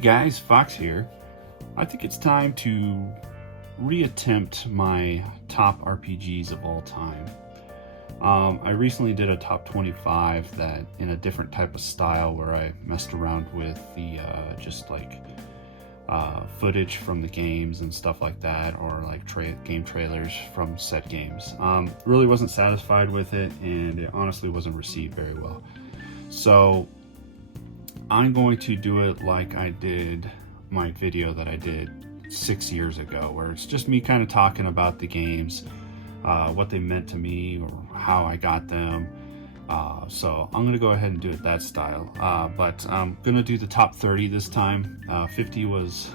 guys, Fox here. I think it's time to reattempt my top RPGs of all time. I recently did a top 25 that in a different type of style where I messed around with the footage from the games and stuff like that, or like game trailers from said games. Really wasn't satisfied with it, and it honestly wasn't received very well. So I'm going to do it like I did my video that I did 6 years ago, where it's just me kind of talking about the games, what they meant to me or how I got them. So I'm going to go ahead and do it that style, but I'm going to do the top 30 this time. 50 was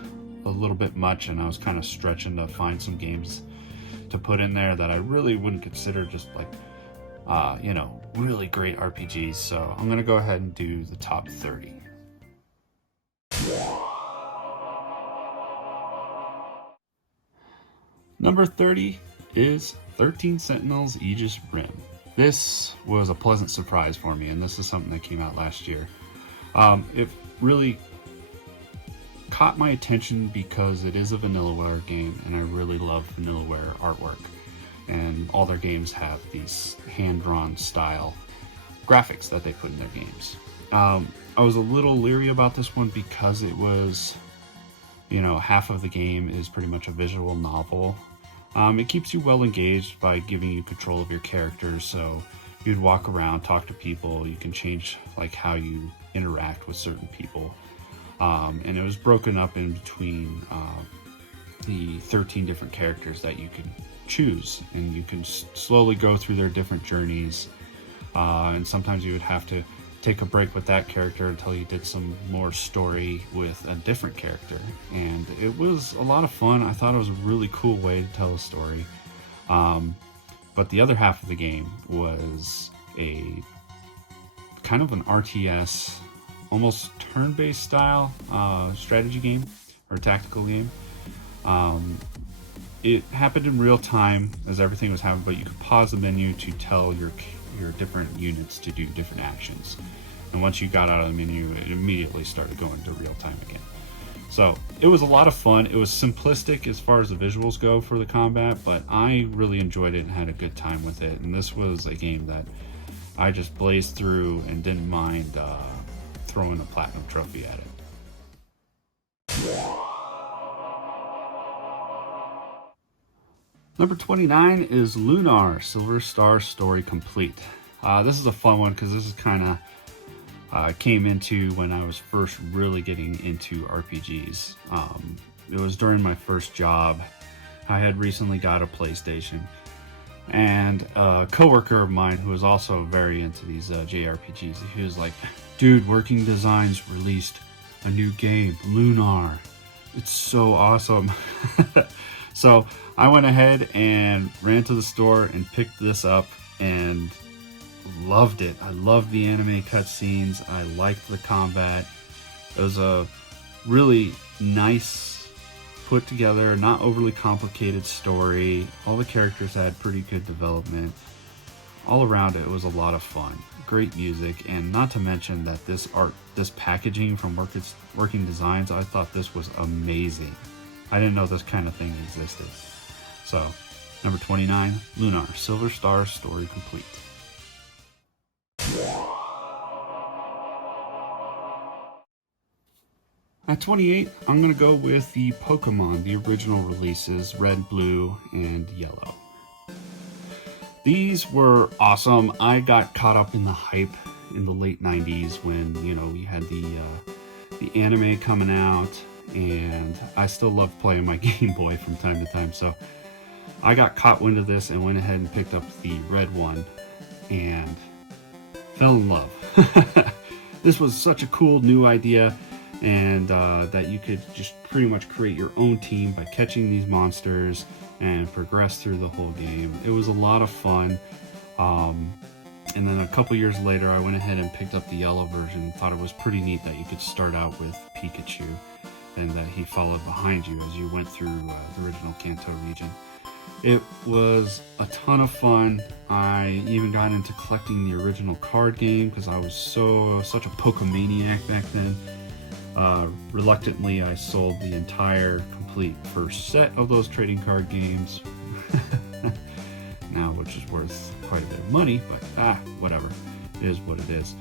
a little bit much, and I was kind of stretching to find some games to put in there that I really wouldn't consider just like really great RPGs. So I'm going to go ahead and do the top 30. Number 30 is 13 Sentinels Aegis Rim. This was a pleasant surprise for me, and this is something that came out last year. It really caught my attention because it is a Vanillaware game, and I really love Vanillaware artwork. And all their games have these hand-drawn style graphics that they put in their games. I was a little leery about this one because it was, half of the game is pretty much a visual novel. It keeps you well engaged by giving you control of your characters, so you'd walk around, talk to people, you can change like how you interact with certain people. And it was broken up in between the 13 different characters that you can choose, and you can slowly go through their different journeys, and sometimes you would have to take a break with that character until you did some more story with a different character, and it was a lot of fun. I thought it was a really cool way to tell a story. But the other half of the game was a kind of an RTS, almost turn-based style strategy game or tactical game. It happened in real time as everything was happening, but you could pause the menu to tell your different units to do different actions. And once you got out of the menu, it immediately started going to real time again. So it was a lot of fun. It was simplistic as far as the visuals go for the combat, but I really enjoyed it and had a good time with it. And this was a game that I just blazed through and didn't mind throwing a platinum trophy at it. Number 29 is Lunar Silver Star Story Complete. This is a fun one because this is kind of came into when I was first really getting into RPGs. It was during my first job. I had recently got a PlayStation, and a coworker of mine who was also very into these JRPGs, he was like, "Dude, Working Designs released a new game, Lunar. It's so awesome." So I went ahead and ran to the store and picked this up and loved it. I loved the anime cutscenes. I liked the combat. It was a really nice, put together, not overly complicated story. All the characters had pretty good development. All around it was a lot of fun. Great music, and not to mention that this packaging from Working Designs, I thought this was amazing. I didn't know this kind of thing existed. So, number 29, Lunar Silver Star Story Complete. At 28, I'm going to go with the Pokemon, the original releases, Red, Blue, and Yellow. These were awesome. I got caught up in the hype in the late 90s when, we had the anime coming out, and I still love playing my Game Boy from time to time, so I got caught wind of this and went ahead and picked up the red one and fell in love. This was such a cool new idea, and that you could just pretty much create your own team by catching these monsters and progress through the whole game. It was a lot of fun. And then a couple years later, I went ahead and picked up the yellow version. Thought it was pretty neat that you could start out with Pikachu and that he followed behind you as you went through the original Kanto region. It was a ton of fun. I even got into collecting the original card game because I was such a Pokemaniac back then. Reluctantly, I sold the entire complete first set of those trading card games now, which is worth quite a bit of money, but whatever. It is what it is.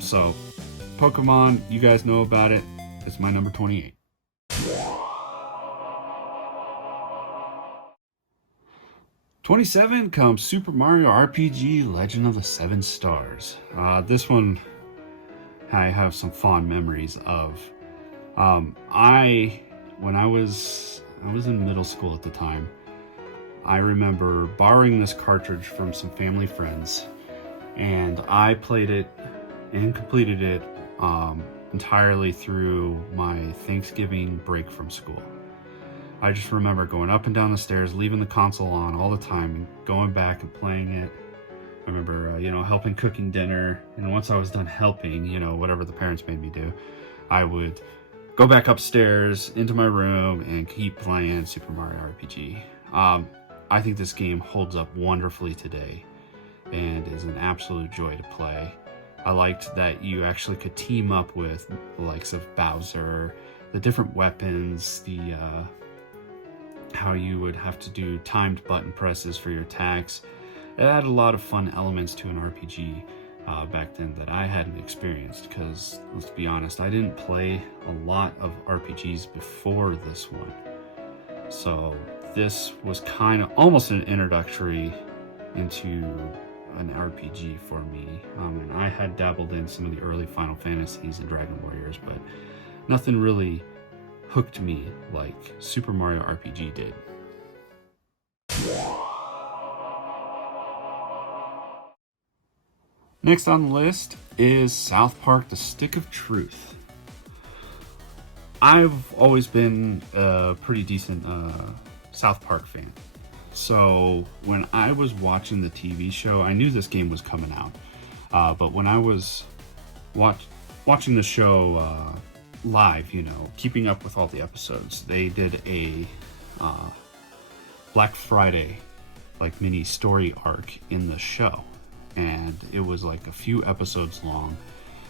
So Pokemon, you guys know about it. It's my number 28. '27 comes Super Mario RPG Legend of the Seven Stars. This one I have some fond memories of. When I was in middle school at the time, I remember borrowing this cartridge from some family friends, and I played it and completed it entirely through my Thanksgiving break from school. I just remember going up and down the stairs, leaving the console on all the time, and going back and playing it. I remember, helping cooking dinner, and once I was done helping, whatever the parents made me do, I would go back upstairs into my room and keep playing Super Mario RPG. I think this game holds up wonderfully today and is an absolute joy to play. I liked that you actually could team up with the likes of Bowser, the different weapons, how you would have to do timed button presses for your attacks. It had a lot of fun elements to an RPG back then that I hadn't experienced, because let's be honest, I didn't play a lot of RPGs before this one. So this was kind of almost an introductory into an RPG for me. And I had dabbled in some of the early Final Fantasies and Dragon Warriors, but nothing really hooked me like Super Mario RPG did. Next on the list is South Park: The Stick of Truth. I've always been a pretty decent South Park fan. So when I was watching the TV show, I knew this game was coming out. But when I was watching the show live, keeping up with all the episodes, they did a Black Friday mini story arc in the show. And it was a few episodes long.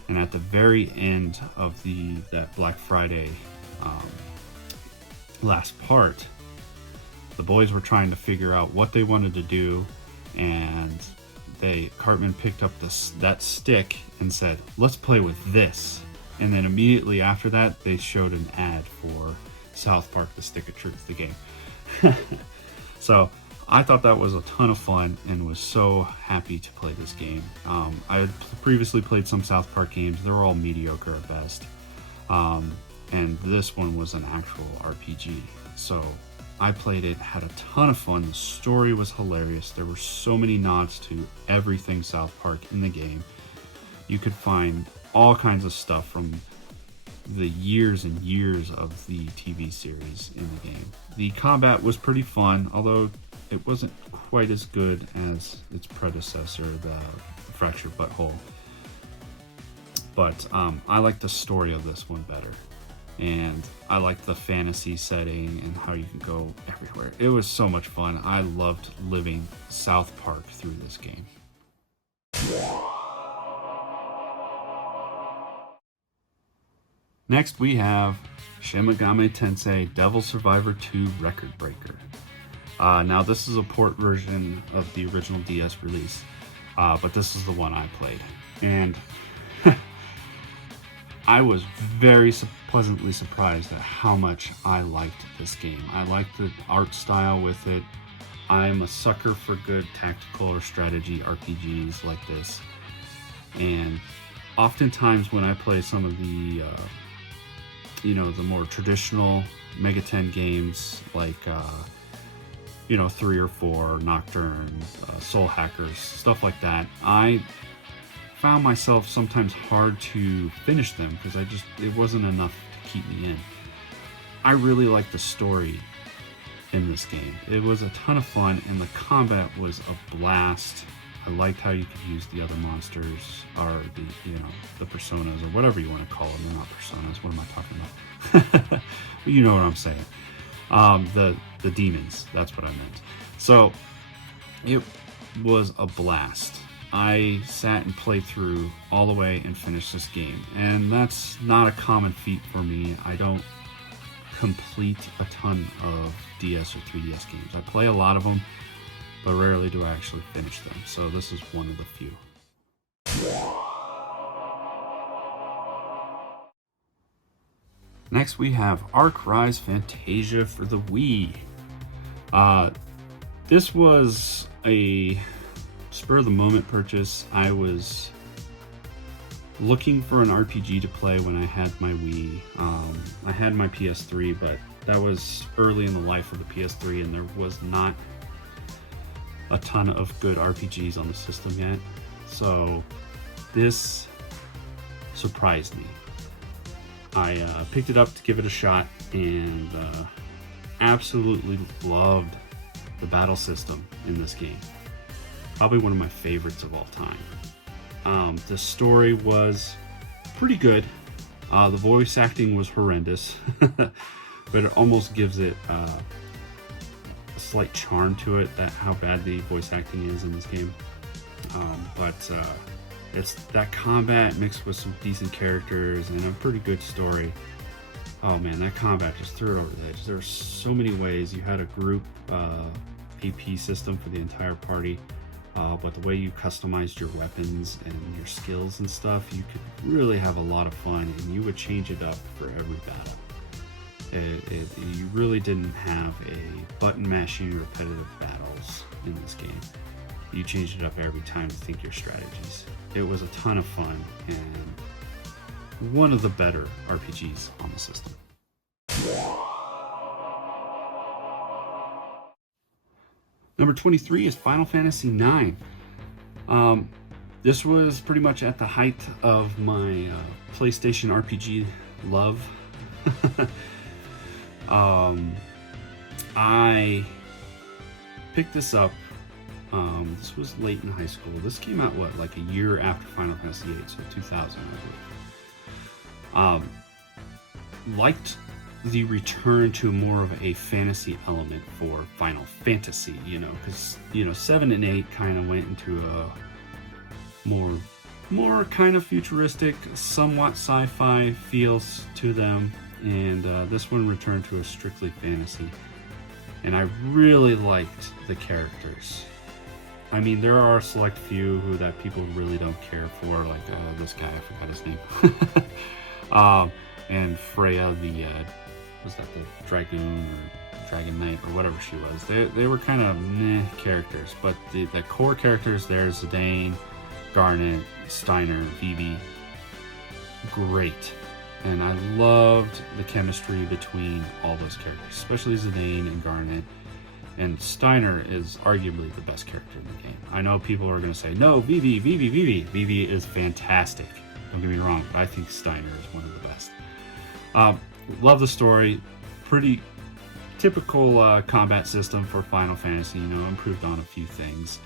And at the very end of that Black Friday last part, the boys were trying to figure out what they wanted to do, and Cartman picked up that stick and said, "Let's play with this." And then immediately after that, they showed an ad for South Park: The Stick of Truth, the game. So I thought that was a ton of fun and was so happy to play this game. I had previously played some South Park games. They were all mediocre at best. And this one was an actual RPG. So I played it, had a ton of fun. The story was hilarious. There were so many nods to everything South Park in the game. You could find all kinds of stuff from the years and years of the TV series in the game. The combat was pretty fun, although it wasn't quite as good as its predecessor, the Fractured Butthole. But I like the story of this one better. And I liked the fantasy setting and how you can go everywhere. It was so much fun. I loved living South Park through this game. Next we have Shin Megami Tensei Devil Survivor 2 Record Breaker. Now this is a port version of the original DS release, but this is the one I played. And I was very pleasantly surprised at how much I liked this game. I liked the art style with it. I'm a sucker for good tactical or strategy RPGs like this. And oftentimes when I play some of the the more traditional Mega 10 games like 3 or 4, Nocturne, Soul Hackers, stuff like that, I found myself sometimes hard to finish them because it wasn't enough to keep me in. I really liked the story in this game. It was a ton of fun and the combat was a blast. I liked how you could use the other monsters, or the personas, or whatever you want to call them. They're not personas. What am I talking about? You know what I'm saying. The demons. That's what I meant. So it was a blast. I sat and played through all the way and finished this game. And that's not a common feat for me. I don't complete a ton of DS or 3DS games. I play a lot of them, but rarely do I actually finish them. So this is one of the few. Next we have Arc Rise Fantasia for the Wii. This was a spur of the moment purchase. I was looking for an RPG to play when I had my Wii. I had my PS3, but that was early in the life of the PS3 and there was not a ton of good RPGs on the system yet. So this surprised me. I picked it up to give it a shot and absolutely loved the battle system in this game. Probably one of my favorites of all time. The story was pretty good. The voice acting was horrendous, but it almost gives it a slight charm to it, that how bad the voice acting is in this game. It's that combat mixed with some decent characters and a pretty good story. Oh man, that combat just threw it over the edge. There were so many ways. You had a group AP system for the entire party, but the way you customized your weapons and your skills and stuff, you could really have a lot of fun, and you would change it up for every battle. You really didn't have a button mashing repetitive battles in this game. You changed it up every time to think your strategies. It was a ton of fun and one of the better RPGs on the system. Number 23 is Final Fantasy IX. This was pretty much at the height of my PlayStation RPG love. I picked this up. This was late in high school. This came out, what, like a year after Final Fantasy VIII, so 2000, I believe. Liked the return to more of a fantasy element for Final Fantasy, because, 7 and 8 kind of went into a more kind of futuristic, somewhat sci-fi feels to them, and this one returned to a strictly fantasy. And I really liked the characters. I mean, there are a select few that people really don't care for, like this guy, I forgot his name. And Freya, was that the Dragoon or Dragon Knight or whatever she was. They were kind of meh characters, but the core characters there, Zidane, Garnet, Steiner, Vivi, great. And I loved the chemistry between all those characters, especially Zidane and Garnet. And Steiner is arguably the best character in the game. I know people are going to say, no, Vivi. Vivi is fantastic. Don't get me wrong, but I think Steiner is one of the best. Love the story. Pretty typical combat system for Final Fantasy, improved on a few things.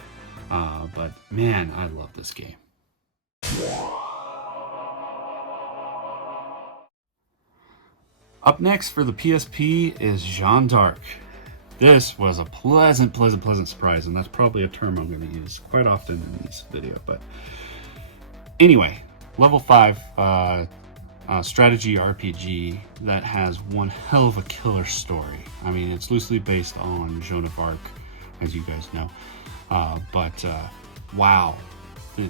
But man, I love this game. Up next for the PSP is Jeanne d'Arc. This was a pleasant surprise, and that's probably a term I'm going to use quite often in this video. But anyway, level 5 strategy RPG that has one hell of a killer story. I mean, it's loosely based on Joan of Arc, as you guys know. But wow, the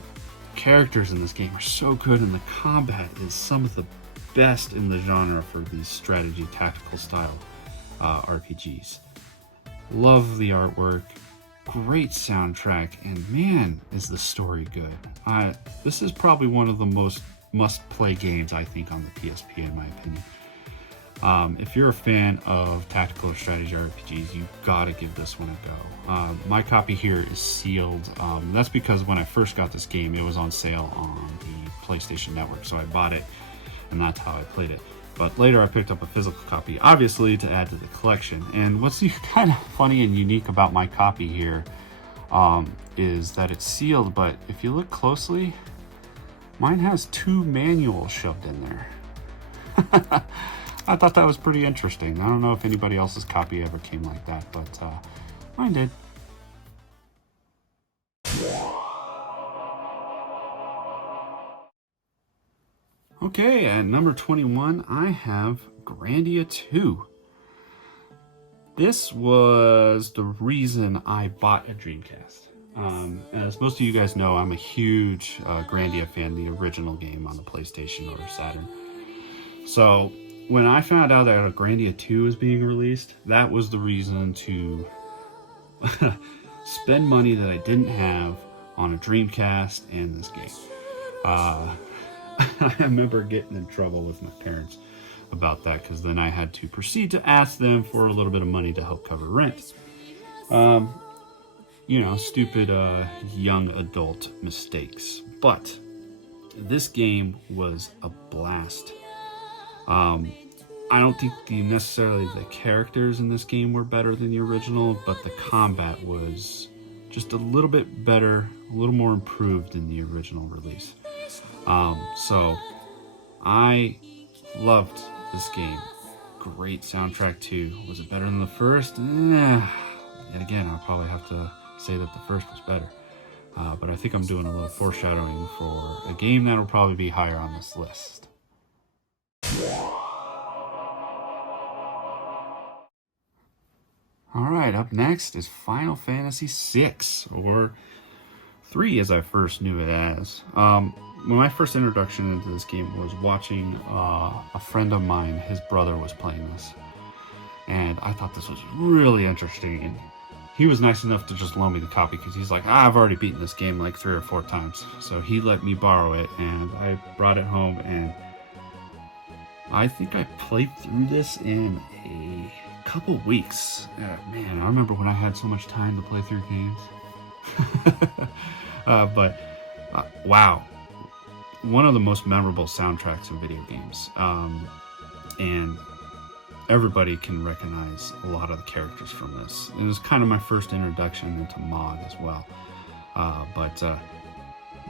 characters in this game are so good, and the combat is some of the best in the genre for these strategy tactical style RPGs. Love the artwork, great soundtrack, and man, is the story good. This is probably one of the most must-play games, I think, on the PSP, in my opinion. If you're a fan of tactical or strategy RPGs, you've got to give this one a go. My copy here is sealed. That's because when I first got this game, it was on sale on the PlayStation Network, so I bought it, and that's how I played it. But later I picked up a physical copy, obviously to add to the collection. And what's kind of funny and unique about my copy here is that it's sealed, but if you look closely, mine has 2 manuals shoved in there. I thought that was pretty interesting. I don't know if anybody else's copy ever came like that, but mine did. Okay, at number 21, I have Grandia 2. This was the reason I bought a Dreamcast. As most of you guys know, I'm a huge Grandia fan, the original game on the PlayStation or Saturn. So when I found out that a Grandia 2 was being released, that was the reason to spend money that I didn't have on a Dreamcast and this game. I remember getting in trouble with my parents about that, because then I had to proceed to ask them for a little bit of money to help cover rent. Stupid young adult mistakes. But this game was a blast. I don't think necessarily the characters in this game were better than the original, but the combat was just a little bit better, a little more improved than the original release. So I loved this game. Great soundtrack too. Was it better than the first? Yet again, I'll probably have to say that the first was better. But I think I'm doing a little foreshadowing for a game that'll probably be higher on this list. Alright, up next is Final Fantasy VI, or 3 as I first knew it as. My first introduction into this game was watching a friend of mine, his brother was playing this. And I thought this was really interesting. And he was nice enough to just loan me the copy, because he's like, I've already beaten this game like 3 or 4 times. So he let me borrow it, and I brought it home, and I think I played through this in a couple weeks. Man, I remember when I had so much time to play through games. Wow. One of the most memorable soundtracks in video games. And everybody can recognize a lot of the characters from this. It was kind of my first introduction into mod as well.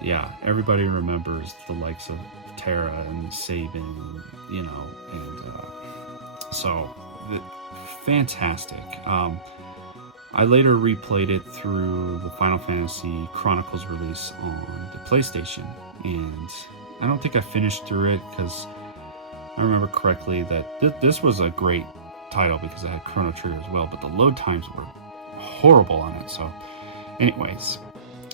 Yeah, everybody remembers the likes of Terra and Sabin, fantastic. I later replayed it through the Final Fantasy Chronicles release on the PlayStation, and I don't think I finished through it, because I remember correctly that this was a great title because it had Chrono Trigger as well, but the load times were horrible on it. So anyways,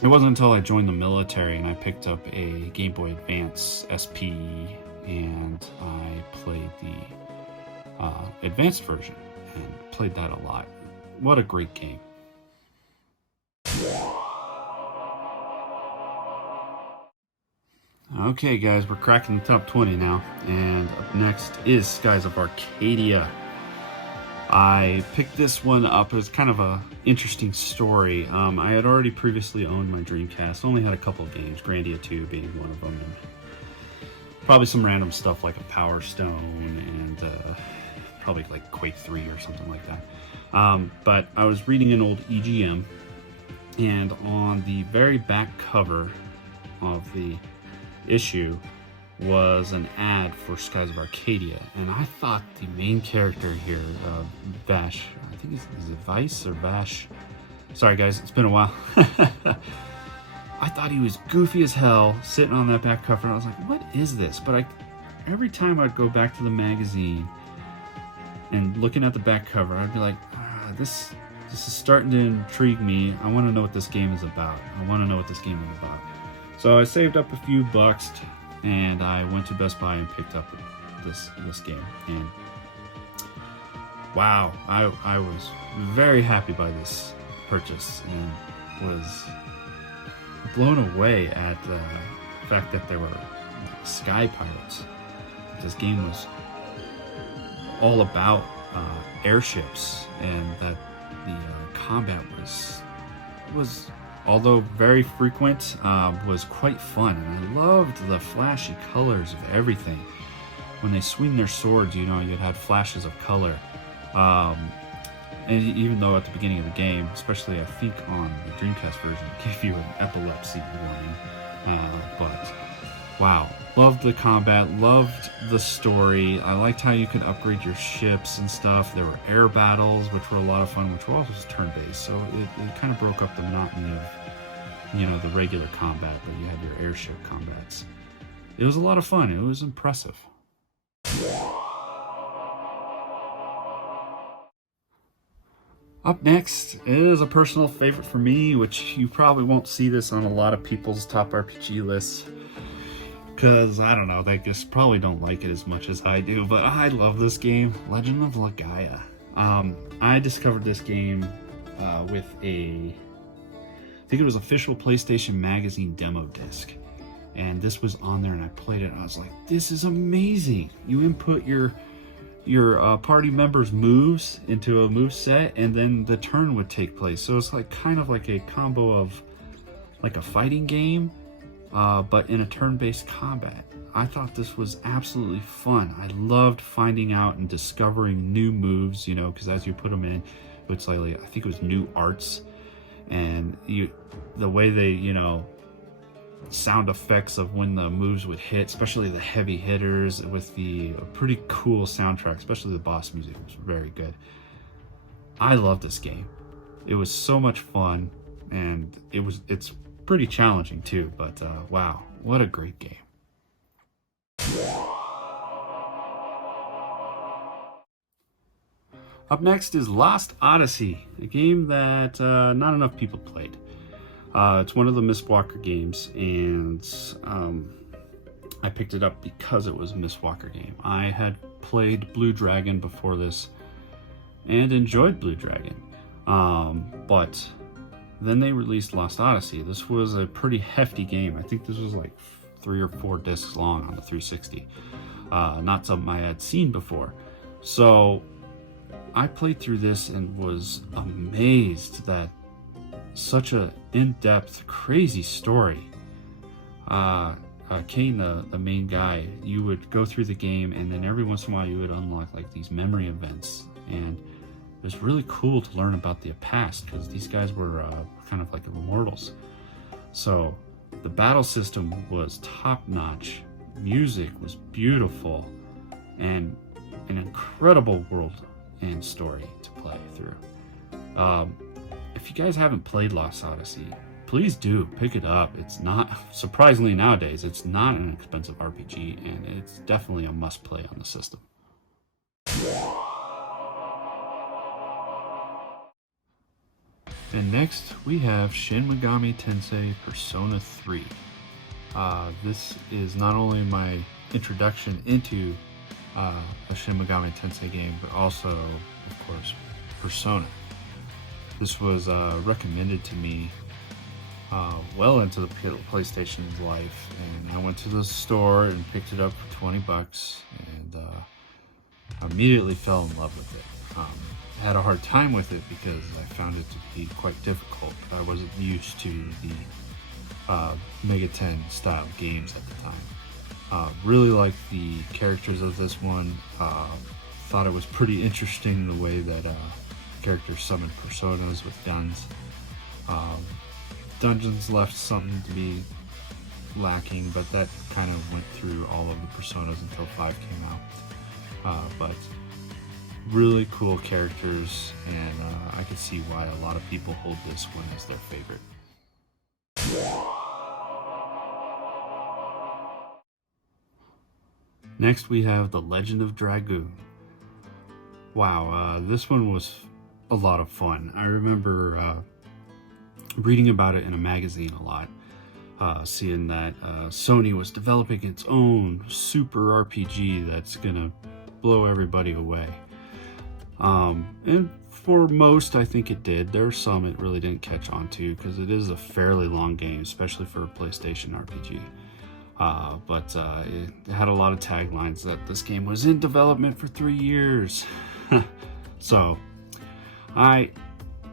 it wasn't until I joined the military and I picked up a Game Boy Advance SP, and I played the advanced version and played that a lot. What a great game. Okay guys, we're cracking the top 20 now, and up next is Skies of Arcadia. I picked this one up as kind of a interesting story. I had already previously owned my Dreamcast, only had a couple of games, Grandia 2 being one of them, and probably some random stuff like a Power Stone, and probably like Quake 3 or something like that. But I was reading an old EGM, and on the very back cover of the issue was an ad for Skies of Arcadia, and I thought the main character here, Vash, I think is it Vice or Vash? Sorry guys, it's been a while. I thought he was goofy as hell sitting on that back cover, and I was like, what is this? But every time I'd go back to the magazine and looking at the back cover, I'd be like, this is starting to intrigue me. I want to know what this game is about. So I saved up a few bucks, and I went to Best Buy and picked up this game. And wow, I was very happy by this purchase, and was blown away at the fact that there were sky pirates. This game was all about airships, and that the combat was although very frequent, was quite fun. And I loved the flashy colors of everything. When they swing their swords, you'd have flashes of color. And even though at the beginning of the game, especially I think on the Dreamcast version, it gave you an epilepsy warning. But wow, loved the combat, loved the story. I liked how you could upgrade your ships and stuff. There were air battles, which were a lot of fun, which were also turn-based. So it kind of broke up the monotony of, the regular combat, but you have your airship combats. it was a lot of fun. It was impressive. Up next is a personal favorite for me, which you probably won't see this on a lot of people's top RPG lists, because I don't know, they just probably don't like it as much as I do, but I love this game, Legend of Legaia. I discovered this game with I think it was official PlayStation Magazine demo disc, and this was on there, and I played it, and I was like, this is amazing. You input your party members' moves into a move set, and then the turn would take place. So it's like kind of like a combo of like a fighting game, but in a turn-based combat. I thought this was absolutely fun. I loved finding out and discovering new moves, you know, because as you put them in, it's like, I think it was new arts, and the way they, you know, sound effects of when the moves would hit, especially the heavy hitters, with the pretty cool soundtrack, especially the boss music was very good. I love this game. It was so much fun, and it's pretty challenging too, but wow, what a great game. Up next is Lost Odyssey, a game that not enough people played. It's one of the Mistwalker games, and I picked it up because it was a Mistwalker game. I had played Blue Dragon before this and enjoyed Blue Dragon, but then they released Lost Odyssey. This was a pretty hefty game. I think this was like 3 or 4 discs long on the 360. Not something I had seen before. So I played through this and was amazed that such a in-depth, crazy story. Kane, the main guy, you would go through the game, and then every once in a while you would unlock like these memory events, and it was really cool to learn about the past, because these guys were kind of like immortals. So the battle system was top-notch, music was beautiful, and an incredible world and story to play through. If you guys haven't played Lost Odyssey, please do pick it up. It's not, surprisingly nowadays, it's not an expensive RPG, and it's definitely a must play on the system. And next we have Shin Megami Tensei Persona 3. This is not only my introduction into a Shin Megami Tensei game, but also, of course, Persona. This was recommended to me well into the PlayStation's life, and I went to the store and picked it up for 20 bucks, and immediately fell in love with it. I had a hard time with it because I found it to be quite difficult. I wasn't used to the Megaten style games at the time. Really liked the characters of this one. Thought it was pretty interesting the way that characters summoned personas with guns. Dungeons left something to be lacking, but that kind of went through all of the personas until 5 came out. But really cool characters, and I can see why a lot of people hold this one as their favorite. Next we have The Legend of Dragoon. Wow, this one was a lot of fun. I remember reading about it in a magazine a lot, seeing that Sony was developing its own super RPG that's gonna blow everybody away. And for most, I think it did. There are some it really didn't catch on to, because it is a fairly long game, especially for a PlayStation RPG. But it had a lot of taglines that this game was in development for 3 years. So I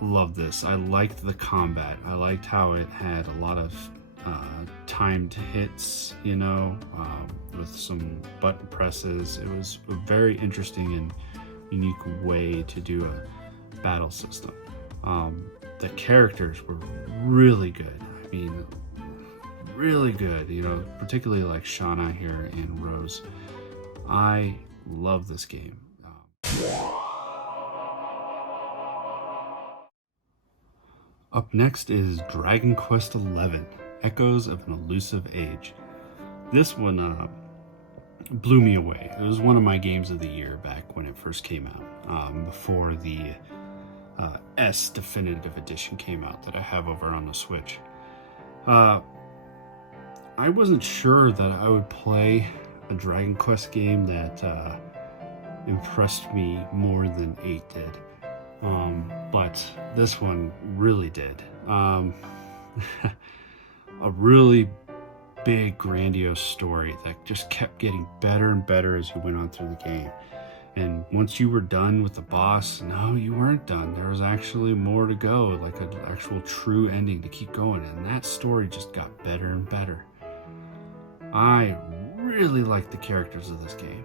loved this. I liked the combat. I liked how it had a lot of timed hits, you know, with some button presses. It was a very interesting and unique way to do a battle system. The characters were really good. I mean, really good, you know, particularly like Shauna here and Rose. I love this game. Up next is Dragon Quest XI, Echoes of an Elusive Age. this one blew me away. It was one of my games of the year back when it first came out, before the S Definitive Edition came out that I have over on the Switch. I wasn't sure that I would play a Dragon Quest game that impressed me more than 8 did. But this one really did. A really big, grandiose story that just kept getting better and better as you went on through the game. And once you were done with the boss, no, you weren't done. There was actually more to go, like an actual true ending to keep going. And that story just got better and better. I really liked the characters of this game.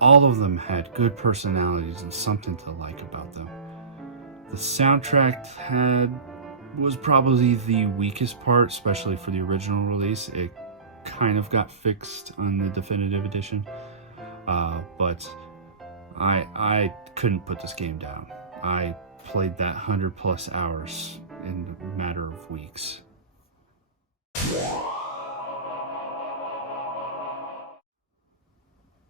All of them had good personalities and something to like about them. The soundtrack was probably the weakest part, especially for the original release. It kind of got fixed on the Definitive Edition, but I couldn't put this game down. I played that 100+ hours in a matter of weeks.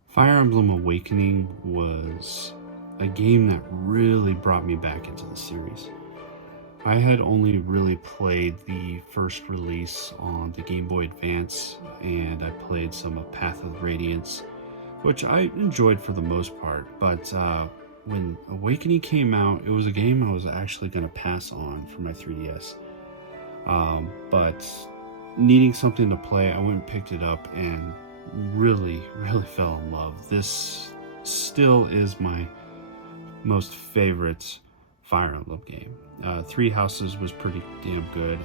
Fire Emblem Awakening was a game that really brought me back into the series. I had only really played the first release on the Game Boy Advance, and I played some of Path of Radiance, which I enjoyed for the most part, but when Awakening came out, it was a game I was actually going to pass on for my 3DS. But needing something to play, I went and picked it up and really fell in love. This still is my most favorite Fire Emblem game. Three Houses was pretty damn good.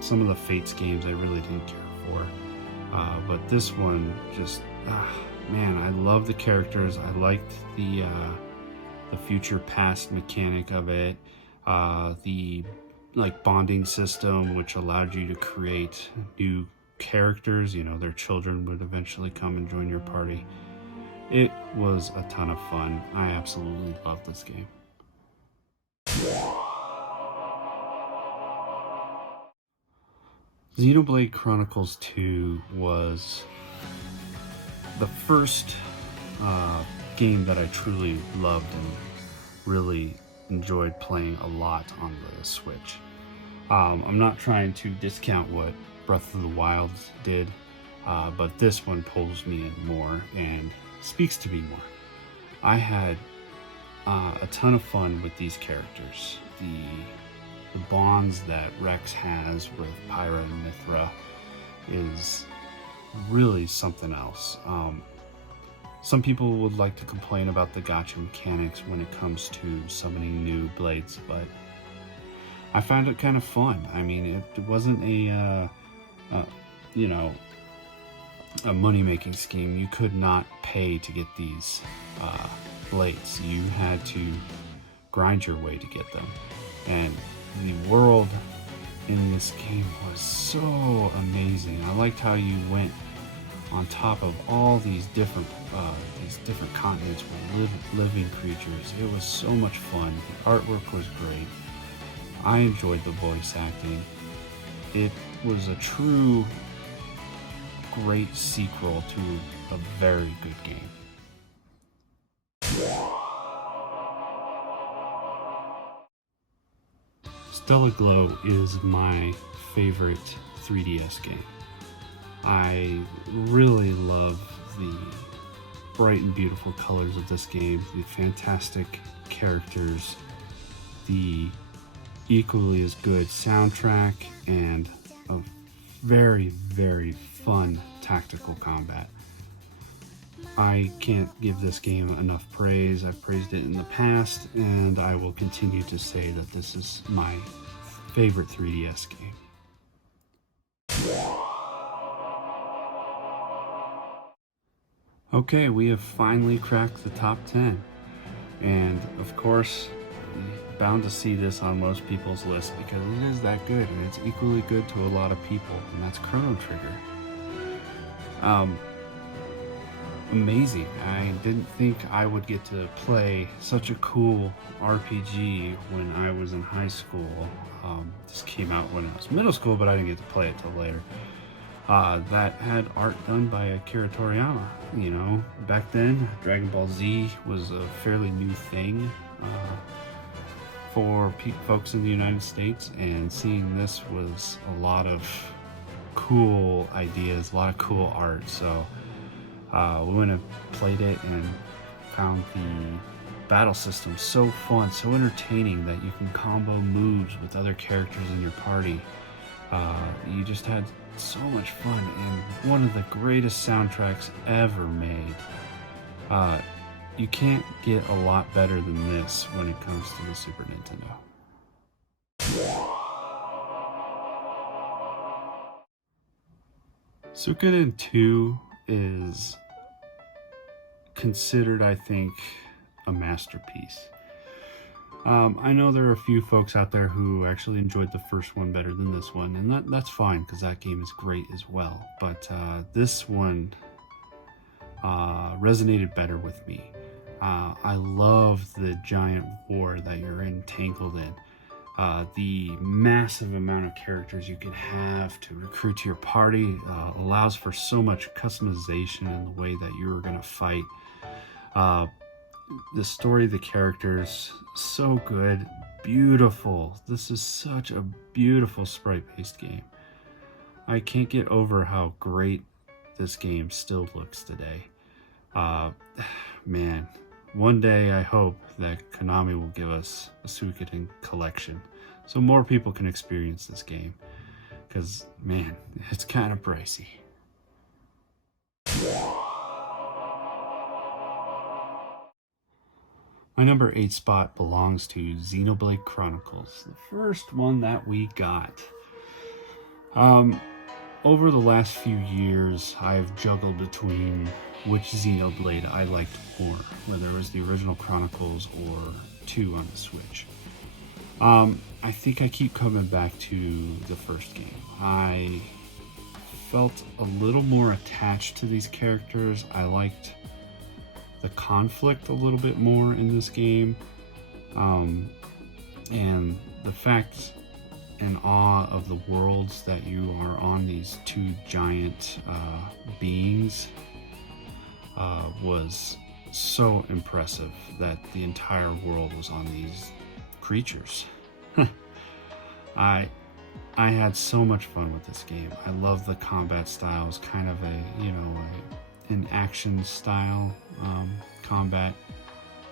Some of the Fates games I really didn't care for, but this one just, man, I love the characters. I liked the future past mechanic of it, the bonding system, which allowed you to create new characters. You know, their children would eventually come and join your party. It was a ton of fun. I absolutely love this game. Xenoblade Chronicles 2 was the first game that I truly loved and really enjoyed playing a lot on the Switch. I'm not trying to discount what Breath of the Wild did, but this one pulls me in more and speaks to me more. I had a ton of fun with these characters. The bonds that Rex has with Pyra and Mythra is really something else. Some people would like to complain about the gacha mechanics when it comes to summoning new blades, but I found it kind of fun. I mean, it wasn't a money-making scheme. You could not pay to get these blades. You had to grind your way to get them. And the world in this game was so amazing. I liked how you went on top of all these different continents with living creatures. It was so much fun. The artwork was great. I enjoyed the voice acting. It was a true great sequel to a very good game. Stella Glow is my favorite 3DS game. I really love the bright and beautiful colors of this game, the fantastic characters, the equally as good soundtrack, and a very fun tactical combat. I can't give this game enough praise. I've praised it in the past, and I will continue to say that this is my favorite 3DS game. Okay, we have finally cracked the top 10. And of course, bound to see this on most people's list because it is that good, and it's equally good to a lot of people, and that's Chrono Trigger. Amazing. I didn't think I would get to play such a cool RPG when I was in high school. This came out when I was middle school, but I didn't get to play it till later. that had art done by Akira Toriyama. You know, back then, Dragon Ball Z was a fairly new thing for folks in the United States, and seeing this was a lot of cool ideas, a lot of cool art. So we went and played it and found the battle system so fun, so entertaining that you can combo moves with other characters in your party. You just had so much fun, and one of the greatest soundtracks ever made. You can't get a lot better than this when it comes to the Super Nintendo. Suikoden 2 is considered, I think, a masterpiece. I know there are a few folks out there who actually enjoyed the first one better than this one, and that's fine because that game is great as well. But this one resonated better with me. I love the giant war that you're entangled in. The massive amount of characters you can have to recruit to your party allows for so much customization in the way that you're going to fight. The story of the characters, so good, beautiful. This is such a beautiful sprite-based game. I can't get over how great this game still looks today. Man, one day I hope that Konami will give us a Suikoden collection so more people can experience this game, because man, it's kind of pricey. My number 8 spot belongs to Xenoblade Chronicles, the first one that we got. Over the last few years, I've juggled between which Xenoblade I liked more, whether it was the original Chronicles or 2 on the Switch. I think I keep coming back to the first game. I felt a little more attached to these characters. I liked the conflict a little bit more in this game, and the fact and awe of the worlds that you are on, these two giant beings, was so impressive, that the entire world was on these creatures. I had so much fun with this game. I love the combat styles, kind of an action style combat,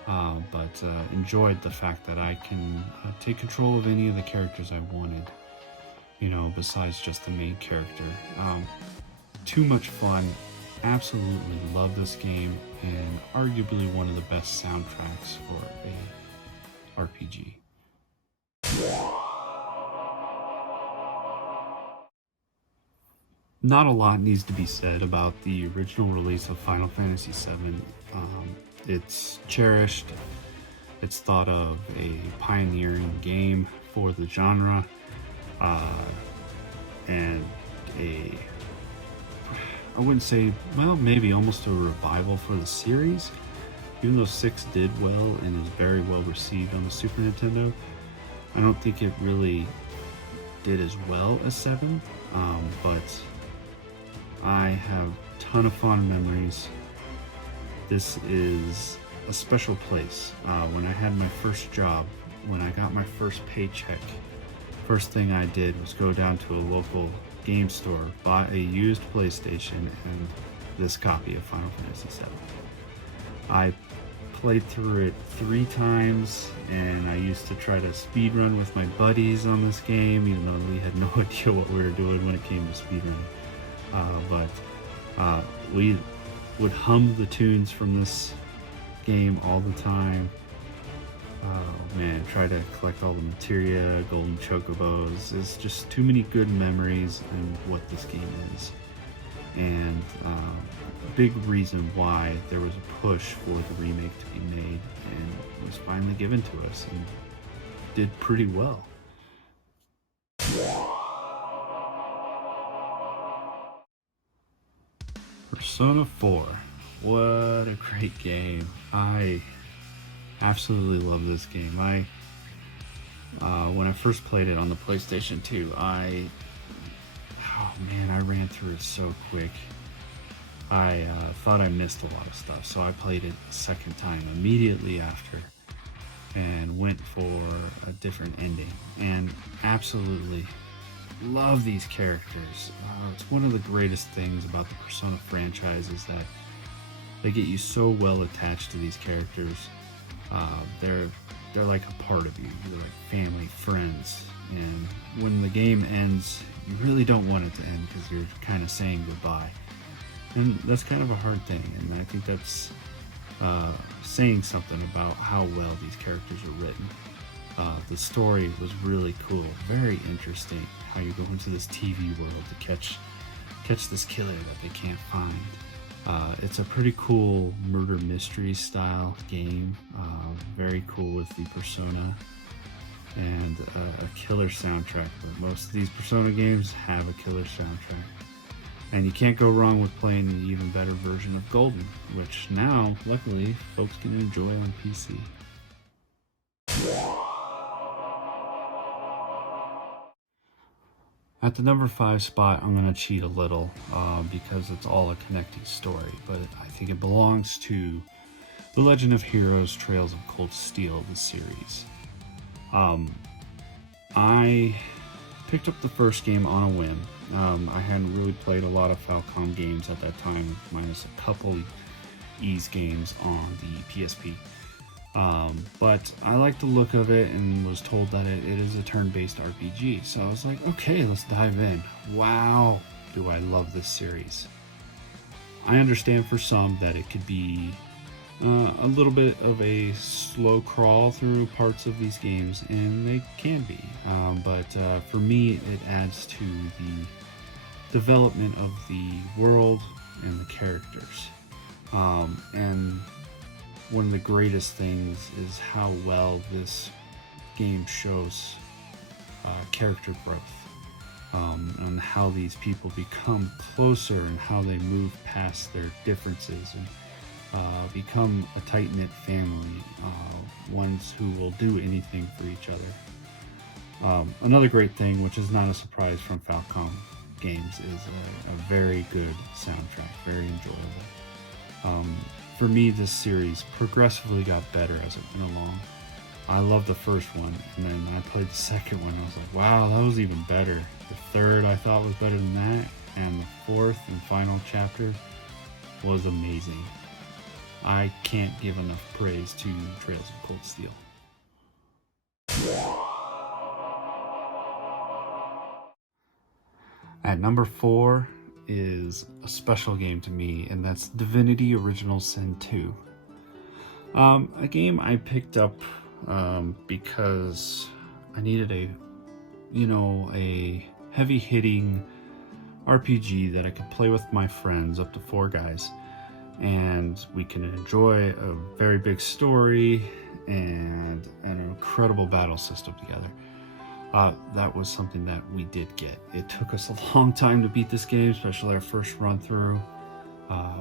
but enjoyed the fact that I can take control of any of the characters I wanted, besides just the main character. Too much fun. Absolutely love this game, and arguably one of the best soundtracks for a RPG. Not a lot needs to be said about the original release of Final Fantasy VII. It's cherished. It's thought of a pioneering game for the genre, and I wouldn't say, well, maybe almost a revival for the series. Even though 6 did well and is very well received on the Super Nintendo, I don't think it really did as well as 7, but I have a ton of fond memories. This is a special place. When I had my first job, when I got my first paycheck, first thing I did was go down to a local game store, buy a used PlayStation and this copy of Final Fantasy VII. I played through it 3 times, and I used to try to speedrun with my buddies on this game, even though we had no idea what we were doing when it came to speedrunning. But we would hum the tunes from this game all the time. Try to collect all the materia, golden chocobos. There's just too many good memories in what this game is. And a big reason why there was a push for the remake to be made, and it was finally given to us and did pretty well. Persona 4. What a great game. I absolutely love this game. When I first played it on the PlayStation 2, man, I ran through it so quick. I thought I missed a lot of stuff, so I played it a second time immediately after and went for a different ending. And absolutely love these characters. It's one of the greatest things about the Persona franchise is that they get you so well attached to these characters. They're like a part of you. They're like family, friends. And when the game ends, you really don't want it to end because you're kind of saying goodbye. And that's kind of a hard thing. And I think that's saying something about how well these characters are written. The story was really cool, very interesting. How you go into this TV world to catch this killer that they can't find. It's a pretty cool murder mystery style game. Very cool with the Persona and a killer soundtrack. But most of these Persona games have a killer soundtrack. And you can't go wrong with playing the even better version of Golden, which now, luckily, folks can enjoy on PC. At the number 5 spot, I'm going to cheat a little because it's all a connecting story, but I think it belongs to The Legend of Heroes Trails of Cold Steel, the series. I picked up the first game on a whim. I hadn't really played a lot of Falcom games at that time, minus a couple Ys games on the PSP. But I liked the look of it and was told that it is a turn-based RPG. So I was like, okay, let's dive in. Wow, do I love this series. I understand for some that it could be a little bit of a slow crawl through parts of these games, and they can be. But for me, it adds to the development of the world and the characters. And one of the greatest things is how well this game shows character growth, and how these people become closer and how they move past their differences and become a tight-knit family, ones who will do anything for each other. Another great thing, which is not a surprise from Falcom games, is a very good soundtrack, very enjoyable. For me, this series progressively got better as it went along. I loved the first one, and then I played the second one. I was like, wow, that was even better. The third I thought was better than that, and the fourth and final chapter was amazing. I can't give enough praise to Trails of Cold Steel. At number 4 is a special game to me, and that's Divinity Original Sin 2. A game I picked up because I needed a heavy-hitting RPG that I could play with my friends, up to 4 guys, and we can enjoy a very big story and an incredible battle system together. That was something that we did get. It took us a long time to beat this game, especially our first run through.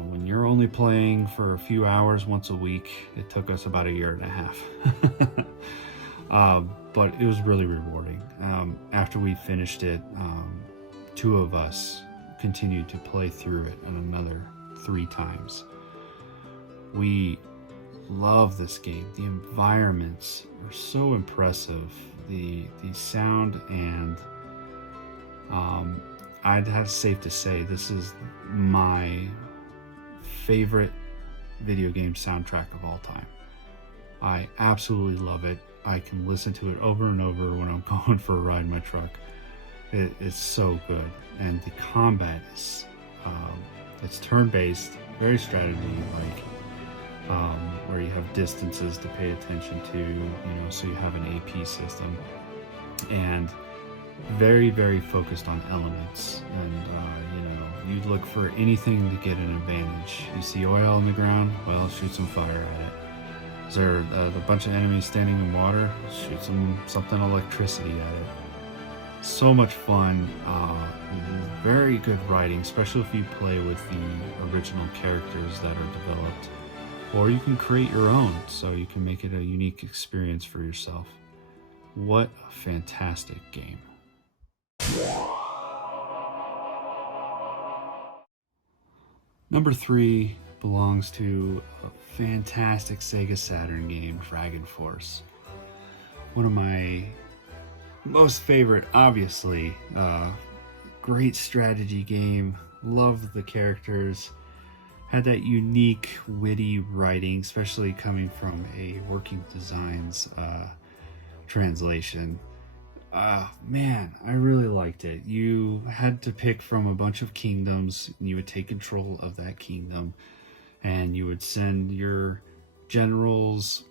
When you're only playing for a few hours once a week, it took us about 1.5 years. But it was really rewarding. After we finished it, 2 of us continued to play through it and another 3 times. We love this game. The environments are so impressive. The sound, and I'd have safe to say this is my favorite video game soundtrack of all time. I absolutely love it. I can listen to it over and over when I'm going for a ride in my truck. It's so good, and the combat is it's turn-based, very strategy-like, where you have distances to pay attention to, so you have an AP system, and very, very focused on elements. And you look for anything to get an advantage. You see oil in the ground, well, shoot some fire at it. Is there a bunch of enemies standing in water? Shoot something electricity at it. So much fun. Very good writing, especially if you play with the original characters that are developed. Or you can create your own, so you can make it a unique experience for yourself. What a fantastic game. Number 3 belongs to a fantastic Sega Saturn game, Dragon Force. One of my most favorite, obviously. Great strategy game. Loved the characters. Had that unique, witty writing, especially coming from a Working Designs translation. Man, I really liked it. You had to pick from a bunch of kingdoms, and you would take control of that kingdom, and you would send your generals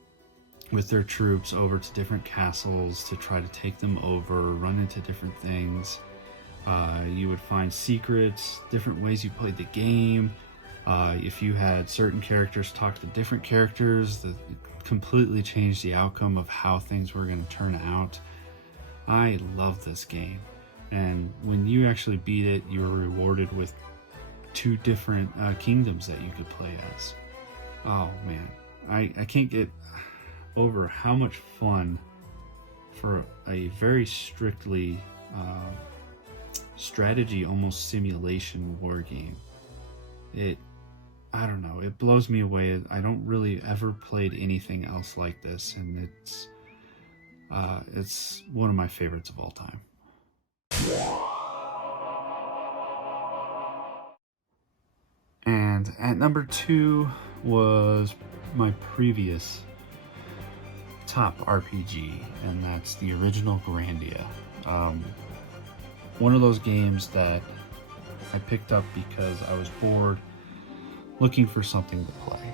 with their troops over to different castles to try to take them over, run into different things. You would find secrets, different ways you played the game. If you had certain characters talk to different characters, that completely changed the outcome of how things were going to turn out. I love this game, and when you actually beat it, you were rewarded with 2 different kingdoms that you could play as. Oh man, I can't get over how much fun for a very strictly strategy, almost simulation war game. I don't know, it blows me away. I don't really ever played anything else like this, and it's one of my favorites of all time. And at number 2 was my previous top RPG, and that's the original Grandia. One of those games that I picked up because I was bored, looking for something to play.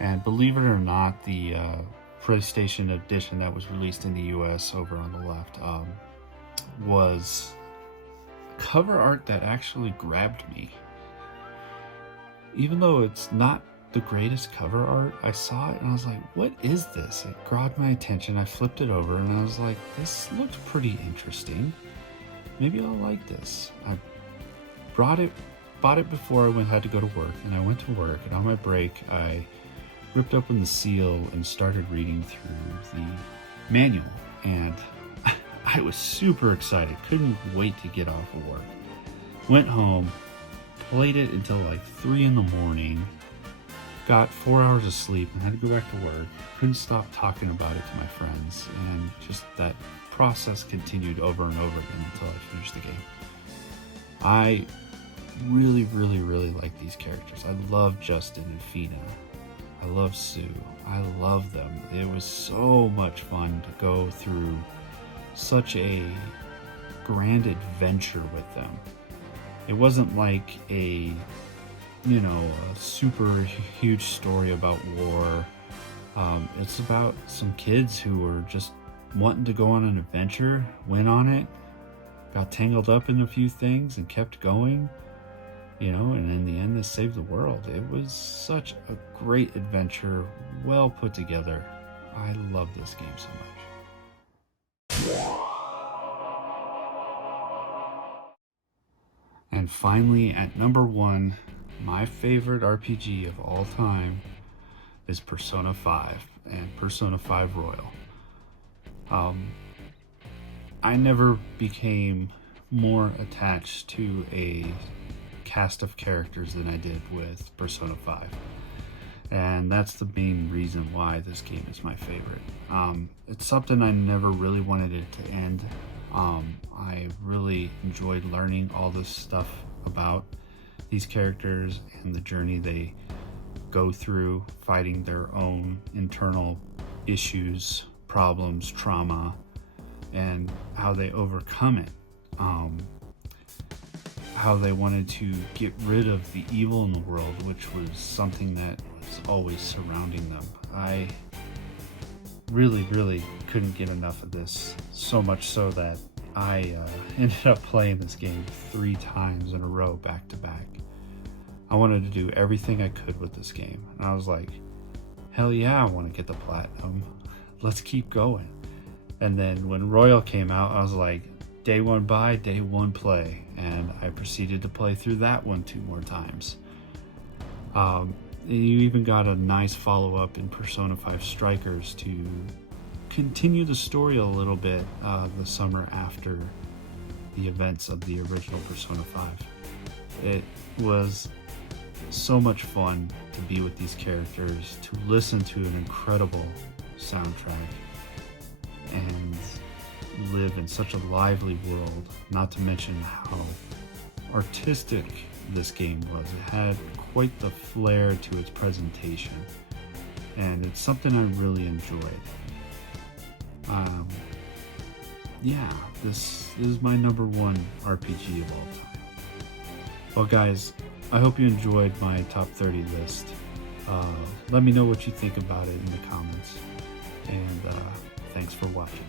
And believe it or not, the PlayStation edition that was released in the US over on the left was cover art that actually grabbed me. Even though it's not the greatest cover art, I saw it and I was like, what is this? It grabbed my attention. I flipped it over and I was like, this looks pretty interesting. Maybe I'll like this. I bought it before I had to go to work, and I went to work, and on my break I ripped open the seal and started reading through the manual, and I was super excited. Couldn't wait to get off of work. Went home, played it until like 3 in the morning, got 4 hours of sleep, and had to go back to work. Couldn't stop talking about it to my friends, and just that process continued over and over again until I finished the game. I really, really, really like these characters. I love Justin and Fina. I love Sue. I love them. It was so much fun to go through such a grand adventure with them. It wasn't like a super huge story about war. It's about some kids who were just wanting to go on an adventure, went on it, got tangled up in a few things and kept going, and in the end they saved the world. It was such a great adventure, well put together. I love this game so much. And finally, at number 1, my favorite RPG of all time is Persona 5 and Persona 5 Royal. I never became more attached to a cast of characters than I did with Persona 5. And that's the main reason why this game is my favorite. It's something I never really wanted it to end. I really enjoyed learning all this stuff about these characters and the journey they go through, fighting their own internal issues, problems, trauma, and how they overcome it. How they wanted to get rid of the evil in the world, which was something that was always surrounding them. I really, really couldn't get enough of this, so much so that I ended up playing this game 3 times in a row, back to back. I wanted to do everything I could with this game, and I was like, hell yeah, I want to get the platinum. Let's keep going. And then when Royal came out, I was like, day 1 buy, day 1 play, and I proceeded to play through that one 2 more times. You even got a nice follow-up in Persona 5 Strikers to continue the story a little bit the summer after the events of the original Persona 5. It was so much fun to be with these characters, to listen to an incredible soundtrack, and live in such a lively world, not to mention how artistic this game was. It had quite the flair to its presentation, and it's something I really enjoyed. Yeah, this is my number one RPG of all time. Well, guys, I hope you enjoyed my top 30 list. Let me know what you think about it in the comments, and thanks for watching.